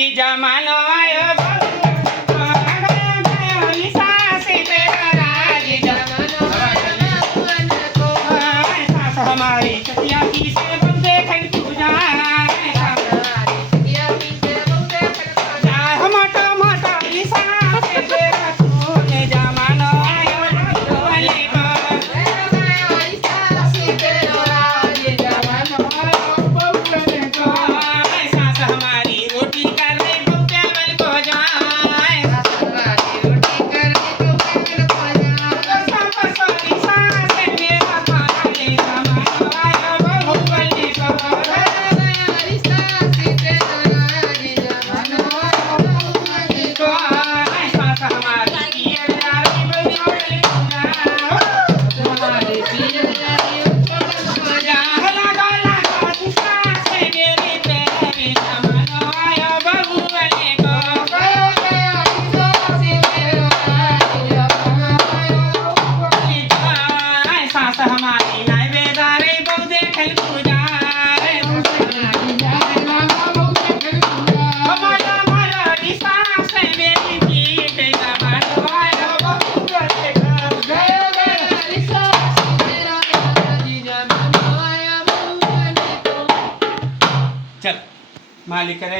जी जमानो आयो हमारी चटिया की से बंदे खन तू जाए मोटा मोटा ईसा से तेरा तूने जमानो आयो वाली को सास हमारी रोटी कर रही बहुते को जाए हमारी नाइवेदारे बहुते खल पूजाए हमारा हमारा ईसा से मेरी पीठ जमानो आयो बहुते चल मालिक करे